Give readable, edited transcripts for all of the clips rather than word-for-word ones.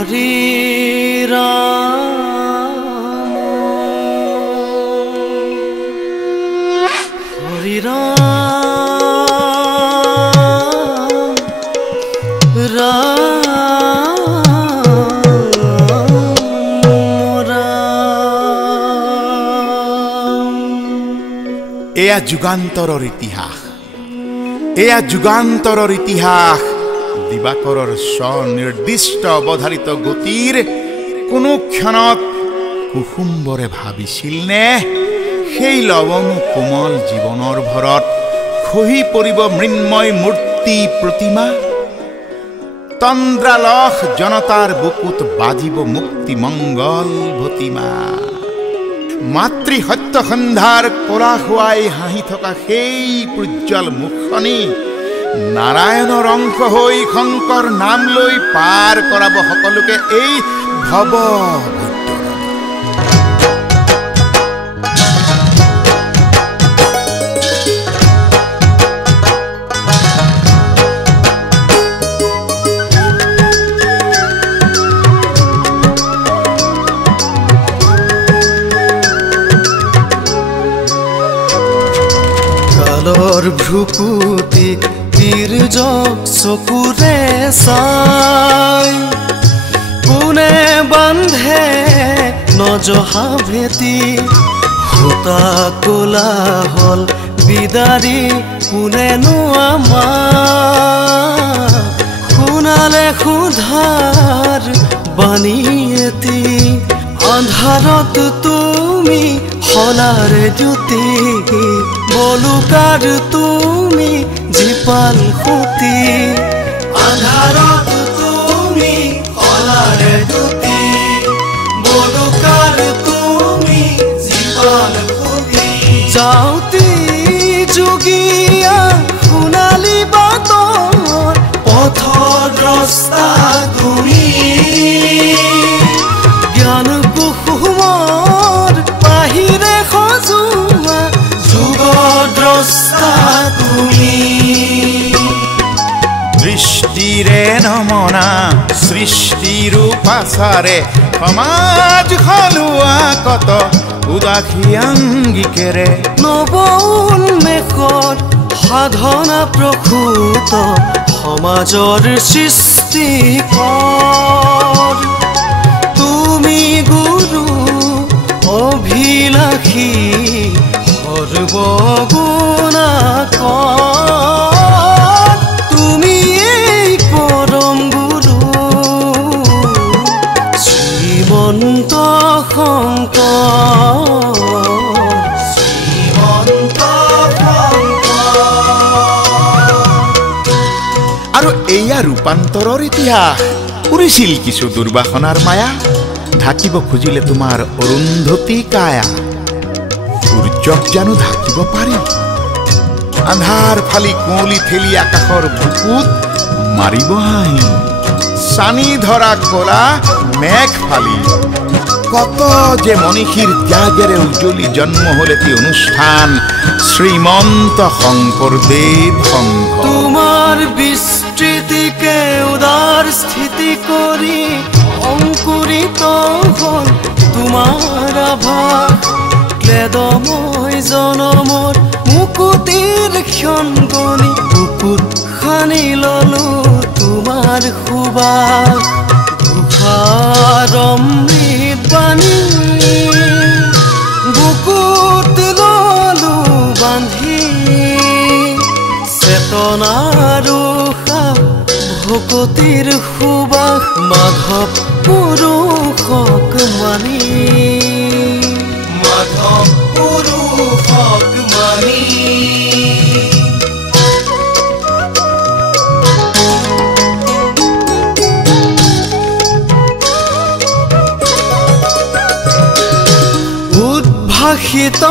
হৰি ৰাম হৰি ৰাম এয়া যুগান্তৰৰ ইতিহাস এয়া যুগান্তৰৰ ইতিহাস দিবাকৰৰ স্বনিৰ্দিষ্ট অৱধাৰিত গতিৰ কোনো ক্ষণত কুসুম্বৰে ভাবিছিল নে সেই লৱণ কোমল জীৱনৰ ভৰত খহি পৰিব মৃন্ময় মূৰ্তি প্ৰতিমা তন্দ্ৰালহ জনতাৰ বুকুত বাজিব মুক্তি মংগল ভতিমা মাতৃ সত্য সন্ধাৰ কৰা খুৱাই হাঁহি থকা সেই প্ৰজ্জ্বল মুখনি নাৰায়ণৰ অংশ হৈ শংকৰ নাম লৈ পাৰ কৰাব সকলোকে এই ভৱ ভ্ৰুকুটিক তিৰ্যক চকুৰে চাই কোনে বান্ধে নজহা ভেটি সূতা কলা হল বিদাৰি কোনেনো আমাৰ শুনালে সুধাৰ বাণী এটি আন্ধাৰত তুমি হলাৰ জ্যোতি বলুকাৰ তুমি জীপাল সুতি আন্ধাৰত তুমি হলাৰ জ্যোতি বলুকাৰ তুমি জীপাল সুতি যাওঁতি যোগীয়া সোণালী বাটৰ পথৰ ৰাস্তা তুমি জ্ঞান কুসুমৰ বাহিৰে সজোৱা যুগদ্ৰষ্টা তুমি দৃষ্টিৰে নমনা সৃষ্টিৰ পাছাৰে সমাজ হলোৱা কত উদাসী আংগিকেৰে নৱ উন্মেষৰ সাধনা প্ৰসূত সমাজৰ সৃষ্টিকৰ তুমি গুৰু অভিলাষী সৰ্বগুণাকৰ তুমি এই পৰম গুৰু শ্ৰীমন্ত শংকৰ আৰু এয়া ৰূপান্তৰৰ ইতিহাস উৰিছিল কিছু দুৰ্বাসনাৰ মায়া ঢাকিব খুজিলে তোমাৰ অৰুন্ধতী কায়া সূৰ্যক জানো ঢাকিব পাৰি আন্ধাৰ ফালি কুঁৱলী ঠেলি আকাশৰ বুকুত মাৰিব হাঁহি চানি ধৰা কলা মেঘ ফালি কত যে মনীষীৰ ত্যাগেৰে উজ্জ্বলি জন্ম হল এটি অনুষ্ঠান শ্ৰীমন্ত শংকৰদেৱ সংঘ তোমাৰ বিস্তৃতিকে উদাৰ স্থিতি কৰি অংকুৰিত হল তোমাৰ আভাস ক্লেদময় জনমৰ মুকুতিৰ ক্ষণগণি বুকুত সানি ললো তোমাৰ সুবাস তুষাৰ অমৃত বাণী বুকুত ললো বান্ধি চেতনাৰ ভকতিৰ সুবাস মাধৱ পুৰুষক মানি মাধৱ পুৰুষক মানি উদ্ভাসিত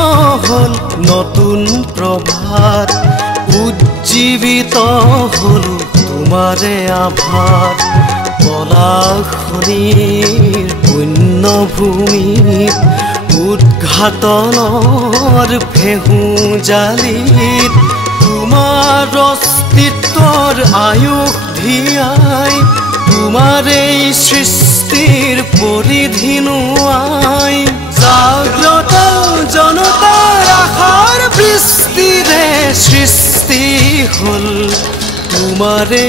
হল নতুন প্ৰভাত উজ্জীৱিত হল তোমাৰে আভাত পলাশনিৰ পুণ্যভূমিত উদ্ঘাটনৰ ফেহু জালিত তোমাৰ অস্তিত্বৰ আয়ুস ধিয়াই তোমাৰ এই সৃষ্টি সৃষ্টিৰ পৰিধি নোৱাই জাগ্ৰত জনতাৰ আশাৰ বৃষ্টিৰে সৃষ্টি হ'ল তোমাৰে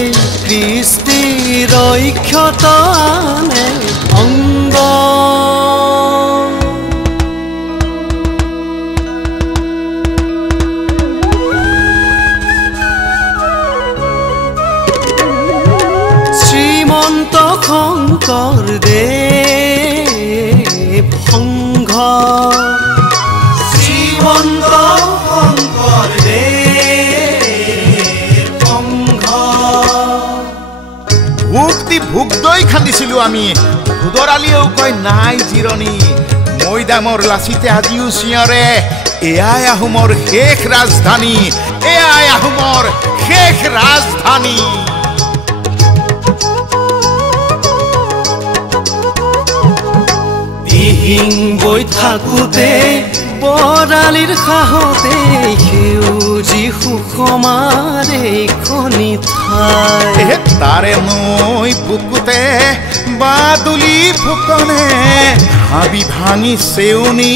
কৃষ্টিৰ ঐক্যত আনে অংগ শ্ৰীমন্ত শংকৰদেৱ সংঘ শ্ৰীমন্ত শংকৰদেৱ সংঘ ভোগ দি ভোগ দৈ খান্দিছিলো আমি ভোদৰালিয়েও কয় নাই জিৰণি মৈদামৰ লাচিতে আজিও চিঞৰে এয়াই আহোমৰ শেষ ৰাজধানী এয়াই আহোমৰ শেষ ৰাজধানী দিহিং বৈ থাকোঁতে বৰালিৰ সাহতে সেউজী সুষমাৰ এইখনি ঠাই তাৰে নৈ বুকুতে বাদুলি ফুকনে হাবি ভাঙি চেউনি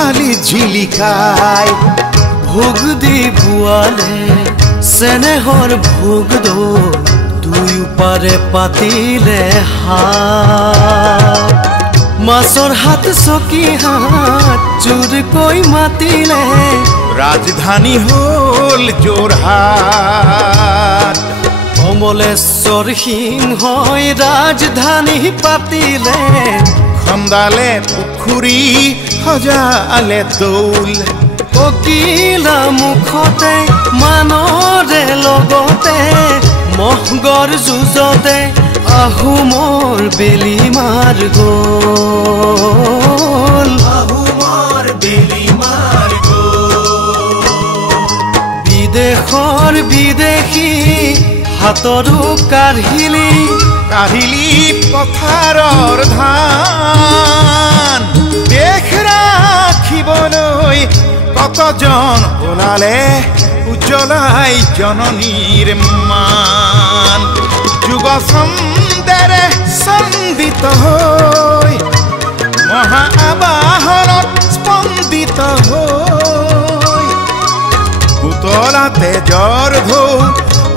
আলি জিলিকাই ভোগ দি বোৱালে চেনেহৰ ভোগ দুয়োপাৰে পাতিলে হাত মাছৰ হাত চকী হাত জোৰকৈ মাতিলে ৰাজধানী হ'ল যোৰহাট কমলেশ্বৰ সিংহই ৰাজধানী পাতিলে খন্দালে পুখুৰী সজালে দৌল ককিলা মুখতে মানৰে লগতে মহগৰ যুঁজতে আহোমৰ বেলিমাৰ গ'ল আহোমৰ বেলিমাৰ গ'ল বিদেশৰ বিদেশী হাতৰো কাঢ়িলি পথাৰৰ ধান দেশ ৰাখিবলৈ কতজন ওলালে উজ্জ্বলাই জননীৰ মান যুগ ছন্দেৰে চন্দিত হৈ মহা আবাহনত স্পন্দিত হৈ উতলা তেজৰ ঢৌ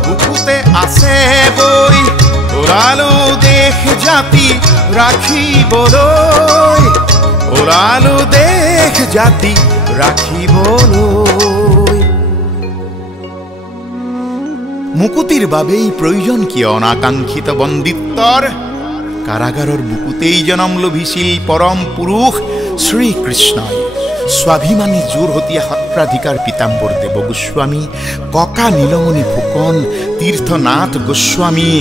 বুকুতে আছে বৈ ওলালো দেশ জাতি ৰাখিবলৈ ওলালো দেশ জাতি ৰাখিবলৈ মুকুতিৰ বাবেই প্ৰয়োজন কিয় অনাকাংক্ষিত বন্দিত্বৰ কাৰাগাৰৰ বুকুতেই জনম লভিছিল পৰম পুৰুষ শ্ৰীকৃষ্ণই স্বাভিমানী যোৰহতীয়া সত্ৰাধিকাৰ পীতাম্বৰ দেৱ গোস্বামী ককা নীলমণি ফুকন তীৰ্থনাথ গোস্বামী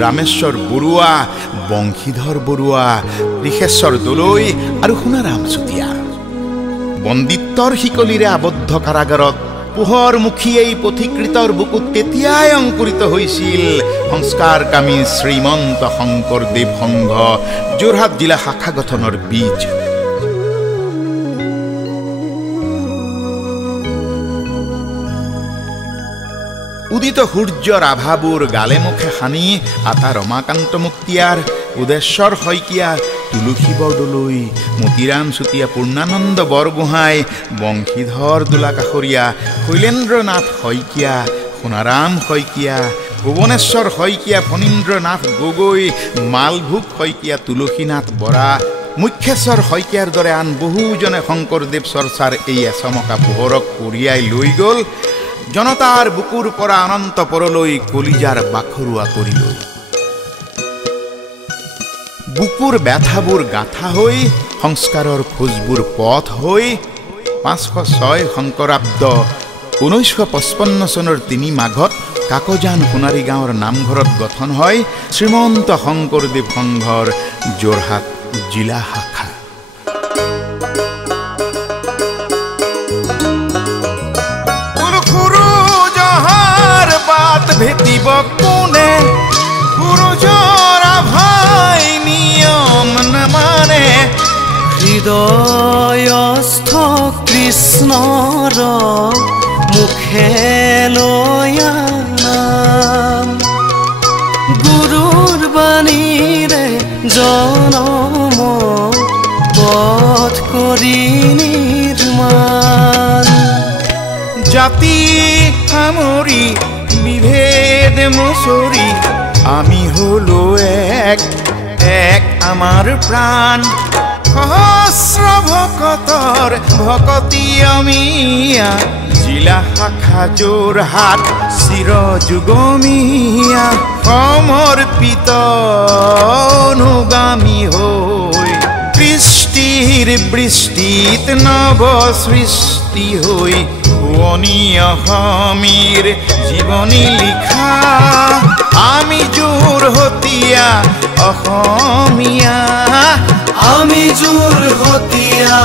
ৰামেশ্বৰ বৰুৱা বংশীধৰ বৰুৱা ঋষেশ্বৰ দলৈ আৰু সোণাৰাম চুতীয়া বন্দিত্বৰ শিকলিৰে আবদ্ধ কাৰাগাৰত পোহৰমুখী এই পথিকৃতৰ বুকুত তেতিয়াই অংকুৰিত হৈছিল সংস্কাৰকামী শ্ৰীমন্ত শংকৰদেৱ সংঘ যোৰহাট জিলা শাখা গঠনৰ বীজ উদিত সূৰ্যৰ আভাবোৰ গালে মুখে সানি আতা ৰমাকান্ত মুক্তিয়াৰ উদেশ্বৰ শইকীয়া তুলসী বৰদলৈ মতিৰাম চুতীয়া পূৰ্ণানন্দ বৰগোহাঁই বংশীধৰ দোলাকাষৰীয়া শৈলেন্দ্ৰনাথ শইকীয়া সোণাৰাম শইকীয়া ভুৱনেশ্বৰ শইকীয়া ফণীন্দ্ৰনাথ গগৈ মালভোগ শইকীয়া তুলসীনাথ বৰা মুখ্যেশ্বৰ শইকীয়াৰ দৰে আন বহুজনে শংকৰদেৱ চৰ্চাৰ এই এচমকা পোহৰক কঢ়িয়াই লৈ গ'ল জনতাৰ বুকুৰ পৰা অনন্ত পৰলৈ কলিজাৰ বাখৰুৱা কৰি লৈ বুকুৰ ব্যথাবোৰ গাঁথা হৈ সংস্কাৰৰ খোজবোৰ পথ হৈ 506 শংকৰাব্দ 1955 চনৰ 3 মাঘত কাকজান সোণাৰী গাঁৱৰ নামঘৰত গঠন হয় শ্ৰীমন্ত শংকৰদেৱ সংঘৰ যোৰহাট জিলা শাখা ভেটিব কোনে গুৰুজৰ ভাই নিয়ম নামানে হৃদয়স্থ কৃষ্ণৰ মুখে লয়া নাম গুৰুৰ বাণীৰে জনম পথ কৰি নিৰ্মাণ। জাতি সামৰি বিভেদ মচৰি আমি হলো এক এক আমাৰ প্ৰাণ। সহস্ৰ ভকতৰ ভকতি অমিয়া জিলা শাখা যোৰহাট চিৰ যুগমীয়া সমৰ্পিত অনুগামী হৈ কৃষ্টিৰ বৃষ্টিত নৱ সৃষ্টি হৈ শুৱনি অসমীৰ জীৱনী লিখা আমি যোৰহতীয়া অসমীয়া। আমি যোৰহতীয়া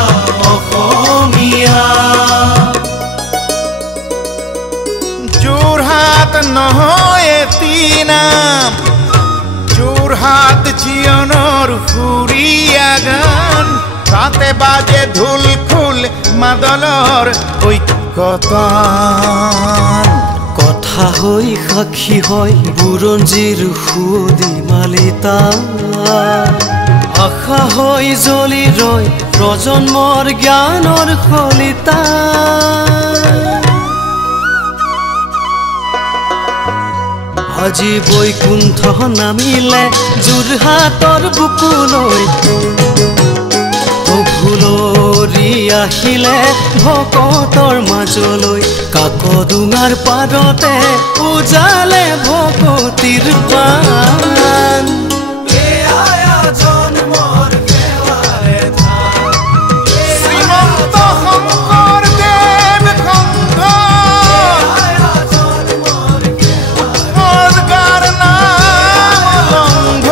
অসমীয়া। যোৰহাট নহয় এটি নাম, যোৰহাট জীৱনৰ সুৰীয়া গান। তাতে বাজে ঢোল খোল মাদলৰ ঐক্যতান। কথা হৈ সাক্ষী হয় বুৰঞ্জীৰ সুদি মালিতা। আশা হৈ জ্বলি ৰয় প্ৰজন্মৰ জ্ঞানৰ শলিতা। আজি বৈকুণ্ঠ নামিলে যোৰহাটৰ বুকুলৈ, ভুলৰি আহিলে ভকতৰ মাজলৈ। কাকডোঙাৰ পাৰতে উজালে ভকতিৰ প্ৰাণ। শ্ৰীমন্ত শংকৰদেৱ সংঘ উৎপদগাৰ নাম লংঘ।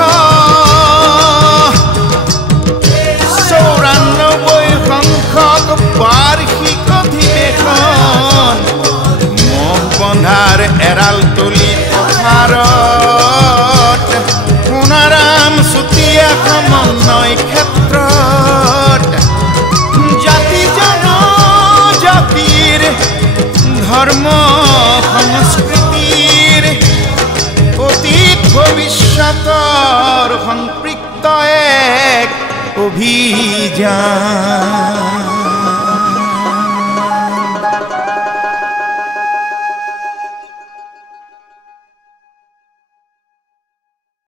৯৪ সংখ্যক বাৰ্ষিক অধিৱেশন মহ বন্ধাৰ এৰালতলী পথাৰত সোণাৰাম চুতীয়া সমন্বয় ক্ষেত্ৰত। জাতি জনজাতিৰ ধৰ্ম সংস্কৃতিৰ অতীত ভৱিষ্যতৰ সম্পৃক্ত এক অভিযান।